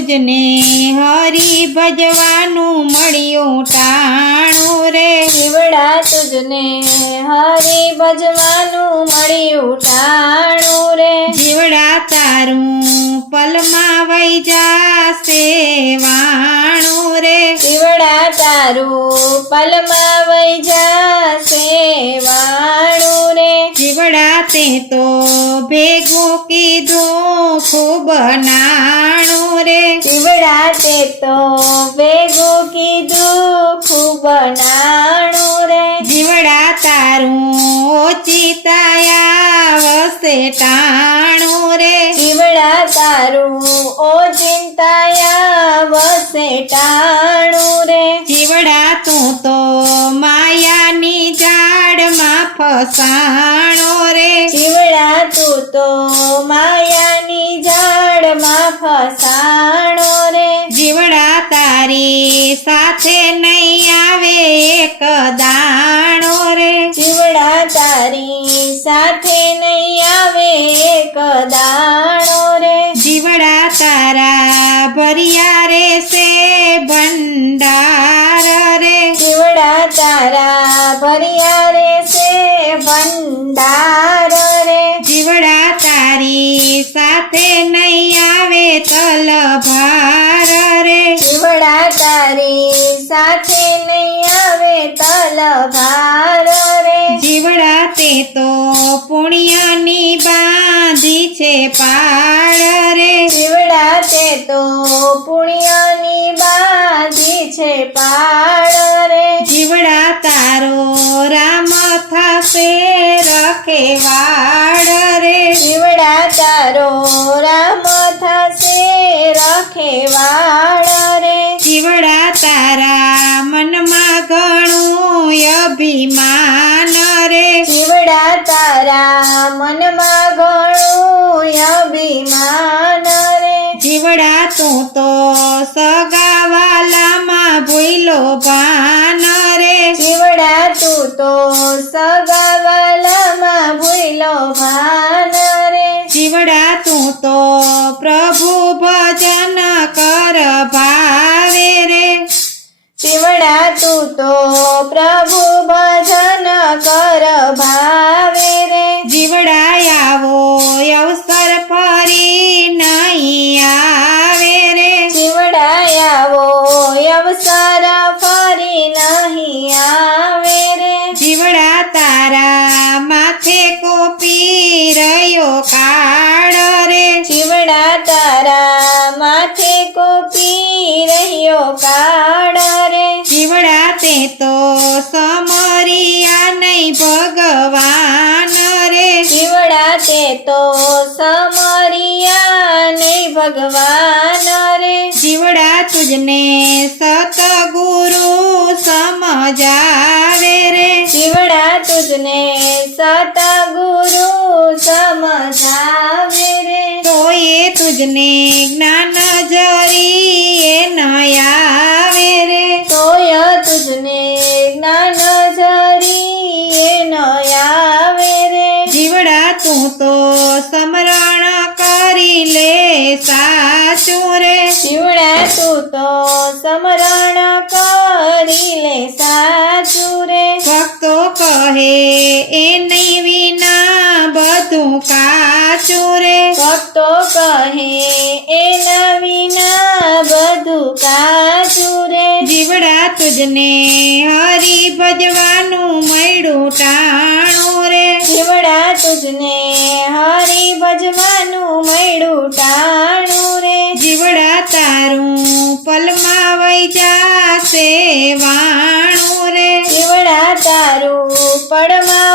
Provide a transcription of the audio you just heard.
તુજને હરી ભજવાનું મળ્યું ટાણું રે જીવડા તુજને હરી ભજવાનું મળ્યું ટાણું રે જીવડા તારું પલમાં વઈ જાશે વાણું રે જીવડા તારું પલમાં વઈ જાશે વાણું રે જીવડા તે તો ભેગું કીધું ખૂબ નાણું રે જીવડા તે તો ભેગું કીધું ખૂબ નાણું રે જીવડા તારું ઓચિતાયા વસે ટાણું રે જીવડા તારું ઓચિંતાયા વસે ટાણું રે જીવડા તું તો માયાની જાડમાં ફસાણો રે જીવડા તું તો માયાની જાળમાં ફસાણો રે જીવડા તારી સાથે નહીં આવે એક દાણો રે જીવડા તારી સાથે નહીં આવે એક દાણો રે જીવડા તારા ભર્યા રે સે ભંડાર રે જીવડા તારા ભર્યા રે છે ભંડાર રે જીવડા તારી સાથે નહીં આવે તલભાર રે જીવડા તારી સાથે નહીં આવે તલભાર રે જીવડા તે તો પુણ્યની બાંધી છે પાળ રે જીવડા તે તો પુણ્યની બાંધી છે પાળ રે જીવડા તારો રામ થાશે રખેવાળ રે જીવડા તારો રામ થશે રખેવાળ રે જીવડા તારા મનમાં ઘણું અભિમાન રે જીવડા તારા મનમાં ઘણું અભિમાન રે જીવડા તું તો સગાવાલામાં ભૂલો ભાન રે જીવડા તું તો સગાવાલામાં ભૂલો ભાન રે જીવડા તું તો પ્રભુ ભજન કર ભાવે રે જીવડા તું તો પ્રભુ ભજન કર ભાવે રે જીવડા આવો અવસર ફરી નહીં આવે રે જીવડા આવો અવસર ફરી નહીં આવે રે જીવડા તારા માથે કોપી રહ્યો કાળ રે જીવડા તારા માથે કોપી રહ્યો કાળ રે જીવડા તે તો સમરિયા નહીં ભગવાન રે જીવડા તે તો સમરિયા નહીં ભગવાન રે જીવડા તુજને સતગુરુ સમજાવે રે જીવડા તુજને સતગુરુ સમજાવે રે તોય તુજને જ્ઞાન જરી ન આવે રે તોય તુજને જ્ઞાન જરી ન આવે રે જીવડા તું તો સમરણ કરી લે સાચું રે જીવડા તું તો સમરણ કરી લે સાચું રે ભક્તો કહે એ નહીં વિના બધું કાચું રે ભક્તો કહે એના વિના બધું કાચું રે જીવડા તુજને હરી ભજવાનું મળ્યું ટાણું રે જીવડા તુજને હરી ભજવાનું મળ્યું ટાણું રે જીવડા તારું પલમાં વઈ જાશે વાણું રે જીવડા તારું પડમાં